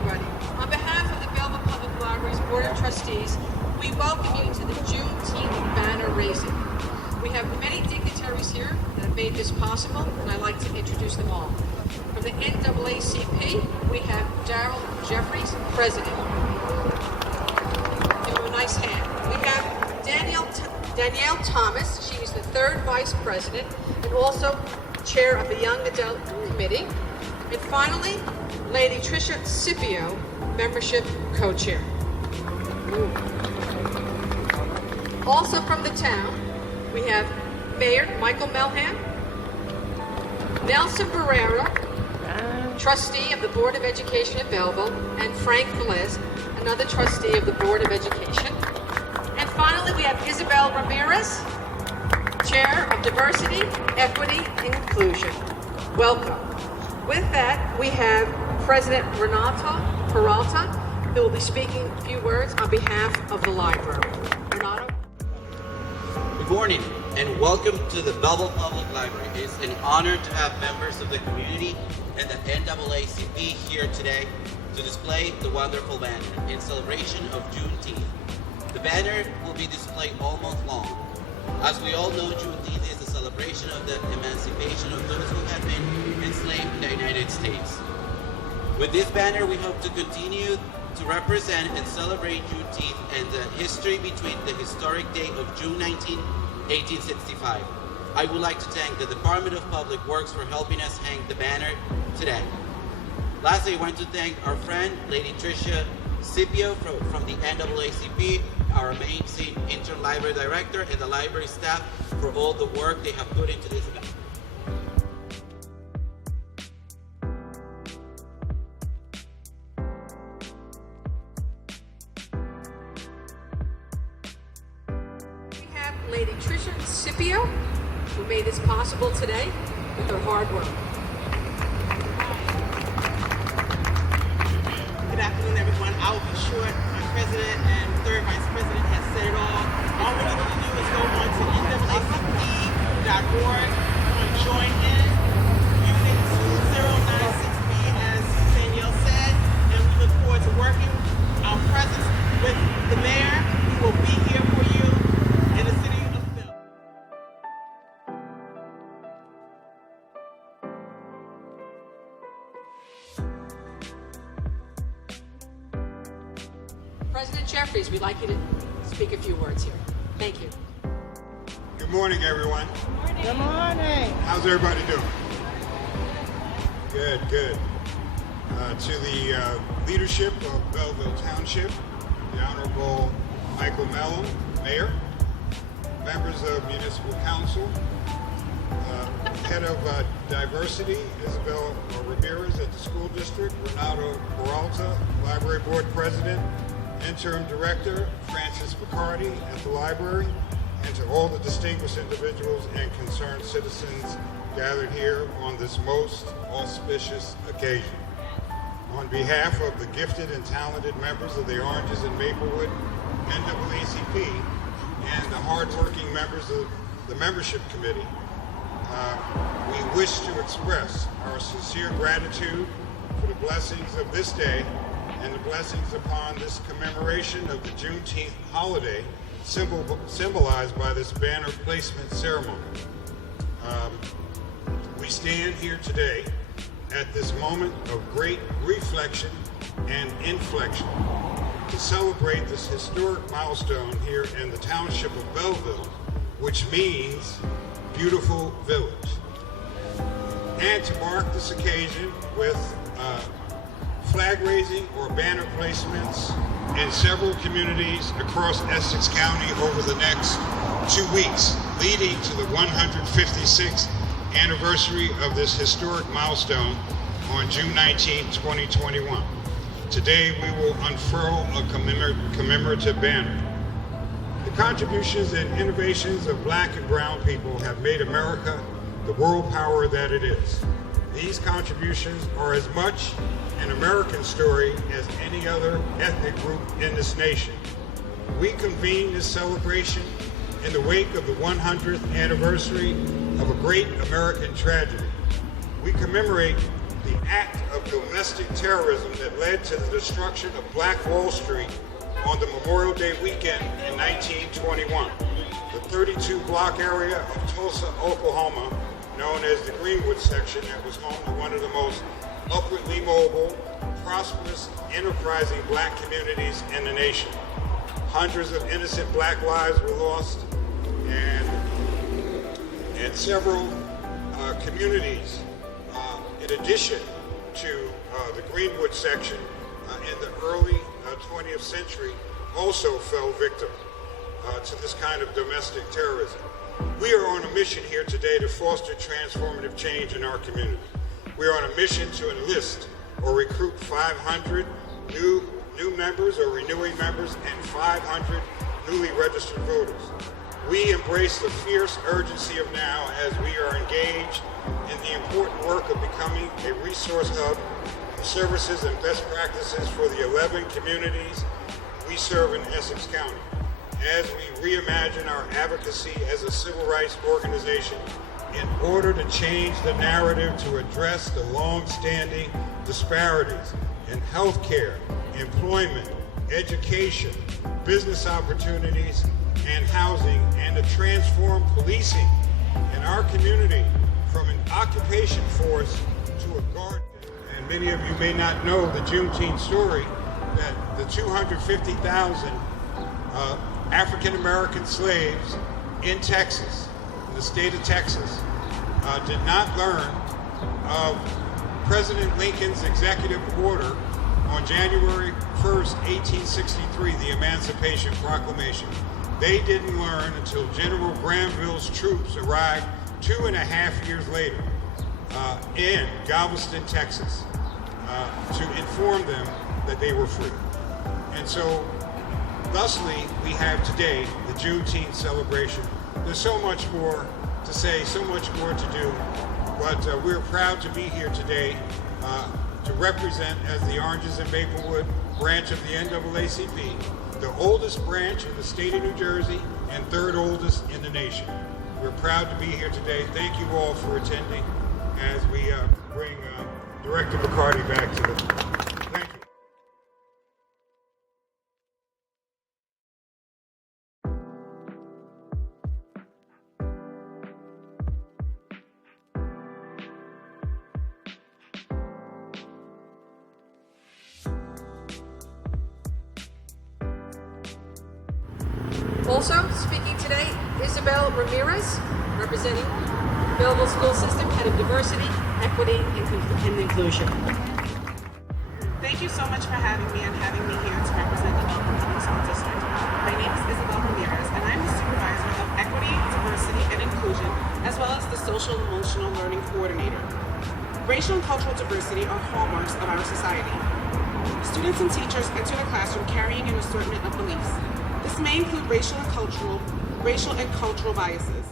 everybody. On behalf of the Belleville Public Library's Board of Trustees, we welcome you to the Juneteenth banner raising. We have many dignitaries here that have made this possible, and I'd like to introduce them all. From the NAACP, we have Darrell Jeffries, President. Give him a nice hand. We have Danielle Thomas. She is the third Vice President and also Chair of the Young Adult Committee. And finally, Lady Tricia Scipio, Membership Co-Chair. Also from the town, we have Mayor Michael Melham, Nelson Barrera, Trustee of the Board of Education at Belleville, and Frank Velez, another Trustee of the Board of Education. And finally, we have Isabel Ramirez, Chair of Diversity, Equity, and Inclusion. Welcome. With that, we have President Renato Peralta, who will be speaking a few words on behalf of the library. Renato? Good morning, and welcome to the Belleville Public Library. It's an honor to have members of the community and the NAACP here today to display the wonderful banner in celebration of Juneteenth. The banner will be displayed all month long. As we all know, Juneteenth is a celebration of the emancipation of those who have been enslaved in the United States. With this banner, we hope to continue to represent and celebrate Juneteenth and the history between the historic date of June 19, 1865. I would like to thank the Department of Public Works for helping us hang the banner today. Lastly, I want to thank our friend, Lady Tricia Scipio from the NAACP, our amazing intern library director, and the library staff for all the work they have put into this event. We have Lady Tricia Scipio, who made this possible today with her hard work. Good afternoon, everyone. I will be short. My president and third vice president has said it all. All we need to do is go on to NAACP.org and join in using 2096B, as Danielle said, and we look forward to working our presence with the mayor. We will be here for you in the city of Belleville. President Jeffries, we'd like you to speak a few words here. Thank you. Good morning, everyone. Good morning. How's everybody doing? Good, good. To the leadership of Belleville Township, the Honorable Michael Mellon, Mayor, members of Municipal Council, Head of Diversity, Isabel Ramirez at the School District, Renato Peralta, Library Board President, Interim Director, Francis McCarty at the library, and to all the distinguished individuals and concerned citizens gathered here on this most auspicious occasion. On behalf of the gifted and talented members of the Oranges and Maplewood NAACP and the hardworking members of the Membership Committee, we wish to express our sincere gratitude for the blessings of this day and the blessings upon this commemoration of the Juneteenth holiday symbolized by this banner placement ceremony. We stand here today at this moment of great reflection and inflection to celebrate this historic milestone here in the township of Belleville, which means beautiful village. And to mark this occasion with flag raising or banner placements in several communities across Essex County over the next 2 weeks, leading to the 156th anniversary of this historic milestone on June 19, 2021. Today we will unfurl a commemorative banner. The contributions and innovations of Black and brown people have made America the world power that it is. These contributions are as much an American story as any other ethnic group in this nation. We convene this celebration in the wake of the 100th anniversary of a great American tragedy. We commemorate the act of domestic terrorism that led to the destruction of Black Wall Street on the Memorial Day weekend in 1921. The 32-block area of Tulsa, Oklahoma, known as the Greenwood section, that was home to one of the most upwardly mobile, prosperous, enterprising black communities in the nation. Hundreds of innocent black lives were lost, and several communities, in addition to the Greenwood section in the early 20th century, also fell victim to this kind of domestic terrorism. We are on a mission here today to foster transformative change in our community. We are on a mission to enlist or recruit 500 new members or renewing members and 500 newly registered voters. We embrace the fierce urgency of now as we are engaged in the important work of becoming a resource hub for services and best practices for the 11 communities we serve in Essex County. As we reimagine our advocacy as a civil rights organization in order to change the narrative to address the long-standing disparities in healthcare, employment, education, business opportunities, and housing, and to transform policing in our community from an occupation force to a guard. And many of you may not know the Juneteenth story, that the 250,000 African American slaves in Texas, in the state of Texas, did not learn of President Lincoln's executive order on January 1st, 1863, the Emancipation Proclamation. They didn't learn until General Granville's troops arrived 2.5 years later in Galveston, Texas, to inform them that they were free. And so, thusly, we have today the Juneteenth celebration. There's so much more to say, so much more to do, but we're proud to be here today to represent as the Oranges and Maplewood branch of the NAACP, the oldest branch in the state of New Jersey and third oldest in the nation. We're proud to be here today. Thank you all for attending as we bring Director McCarty back to the... Thank you. Also speaking today, Isabel Ramirez, representing Belleville School System, Head of Diversity, Equity, and Inclusion. Thank you so much for having me and having me here to represent the Belleville Public School District. My name is Isabel Ramirez, and I'm the Supervisor of Equity, Diversity, and Inclusion, as well as the Social and Emotional Learning Coordinator. Racial and cultural diversity are hallmarks of our society. Students and teachers enter the classroom carrying an assortment of beliefs. This may include racial and cultural biases.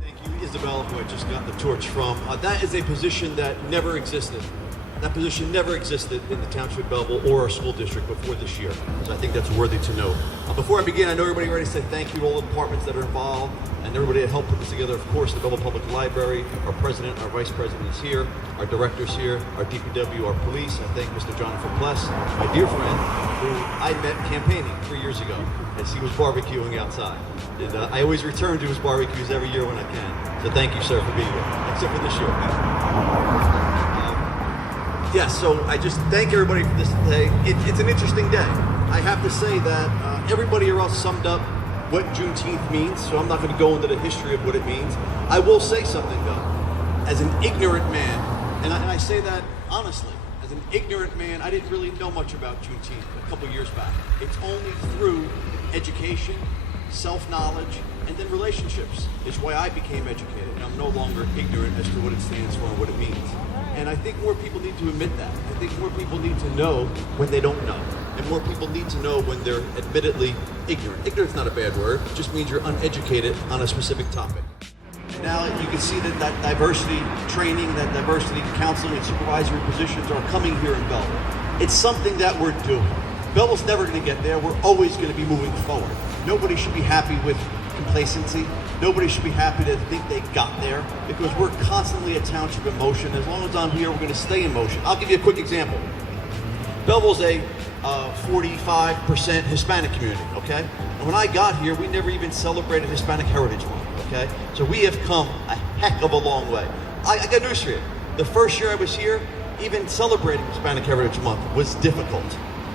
Thank you, Isabel, who I just got the torch from. That is a position that never existed. That position never existed in the Township of Belleville or our school district before this year. So I think that's worthy to note. Before I begin, I know everybody already said thank you to all the departments that are involved and everybody that helped put this together. Of course, the Belleville Public Library, our president, our vice president is here, our director's here, our DPW, our police. I thank Mr. Jonathan Pless, my dear friend, who I met campaigning 3 years ago as he was barbecuing outside. And I always return to his barbecues every year when I can. So thank you, sir, for being here, except for this year. Yes, so I just thank everybody for this today. It's an interesting day. I have to say that everybody else summed up what Juneteenth means, so I'm not going to go into the history of what it means. I will say something, though. As an ignorant man, and I say that honestly, as an ignorant man, I didn't really know much about Juneteenth a couple years back. It's only through education, self-knowledge, and then relationships is why I became educated. And I'm no longer ignorant as to what it stands for and what it means. And I think more people need to admit that. I think more people need to know when they don't know. And more people need to know when they're admittedly ignorant. Ignorant's not a bad word. It just means you're uneducated on a specific topic. now, you can see that diversity training, that diversity counseling and supervisory positions are coming here in Belleville. It's something that we're doing. Belleville's never going to get there. We're always going to be moving forward. Nobody should be happy with complacency. Nobody should be happy to think they got there, because we're constantly a township in motion. As long as I'm here, we're going to stay in motion. I'll give you a quick example. Belleville's a 45% Hispanic community, okay? And when I got here, we never even celebrated Hispanic Heritage Month, okay? So we have come a heck of a long way. I got news for you. The first year I was here, even celebrating Hispanic Heritage Month was difficult.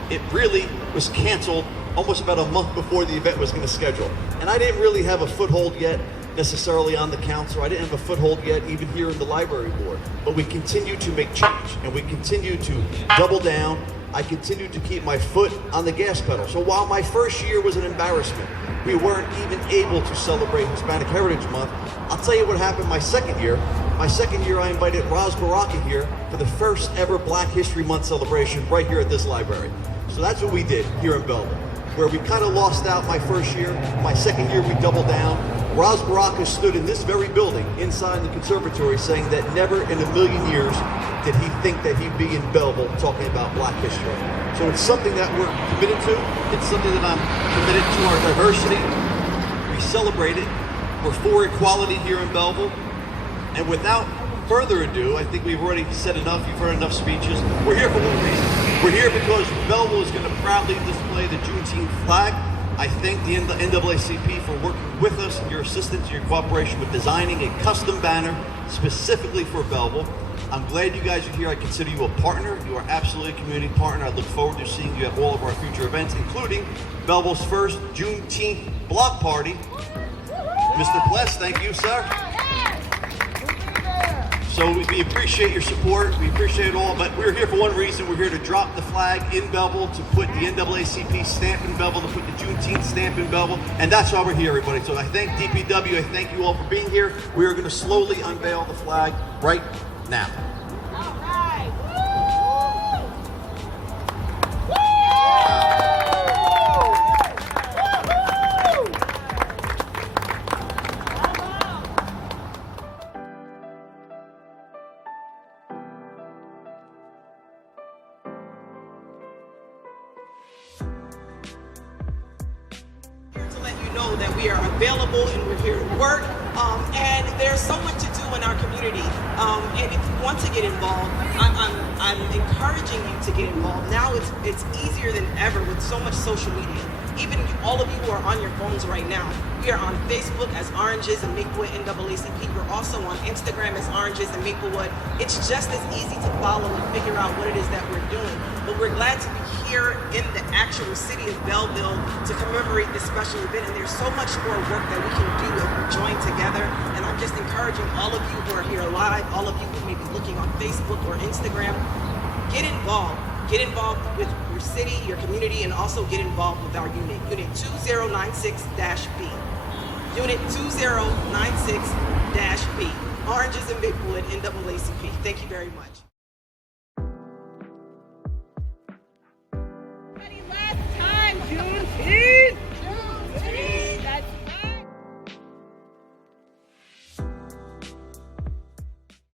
It really was canceled almost about a month before the event was going to schedule. And I didn't really have a foothold yet necessarily on the council. I didn't have a foothold yet even here in the library board. But we continue to make change, and we continue to double down. I continue to keep my foot on the gas pedal. So while my first year was an embarrassment, we weren't even able to celebrate Hispanic Heritage Month, I'll tell you what happened my second year. My second year, I invited Roz Baraka here for the first ever Black History Month celebration right here at this library. So that's what we did here in Belleville, where we kind of lost out my first year. My second year, we doubled down. Roz Baraka stood in this very building inside the conservatory saying that never in a million years did he think that he'd be in Belleville talking about Black history. So it's something that we're committed to. It's something that I'm committed to, our diversity. We celebrate it. We're for equality here in Belleville. And without further ado, I think we've already said enough. You've heard enough speeches. We're here for one reason. We're here because Belleville is going to proudly display the Juneteenth flag. I thank the NAACP for working with us and your assistance and your cooperation with designing a custom banner specifically for Belleville. I'm glad you guys are here. I consider you a partner. You are absolutely a community partner. I look forward to seeing you at all of our future events, including Belleville's first Juneteenth block party. Mr. Pless, thank you, sir. So we appreciate your support. We appreciate it all, but we're here for one reason. We're here to drop the flag in Belleville, to put the NAACP stamp in Belleville, to put the Juneteenth stamp in Belleville, and that's why we're here, everybody. So I thank DPW. I thank you all for being here. We are going to slowly unveil the flag right now. All right. To let you know that we are available and we're here to work. And there's so much to do in our community. And if you want to get involved, I'm encouraging you to get involved. Now it's easier than ever with so much social media. Even all of you who are on your phones right now, we are on Facebook as Oranges and Maplewood NAACP. We're also on Instagram as Oranges and Maplewood. It's just as easy to follow and figure out what it is that we're doing. But we're glad to be here in the actual city of Belleville to commemorate this special event. And there's so much more work that we can do if we join together. And I'm just encouraging all of you who are here live, all of you who may be looking on Facebook or Instagram, get involved. Get involved with your city, your community, and also get involved with our unit, Unit 2096-B. Unit 2096-B. Oranges and Maplewood, NAACP. Thank you very much. Last time, Juneteenth!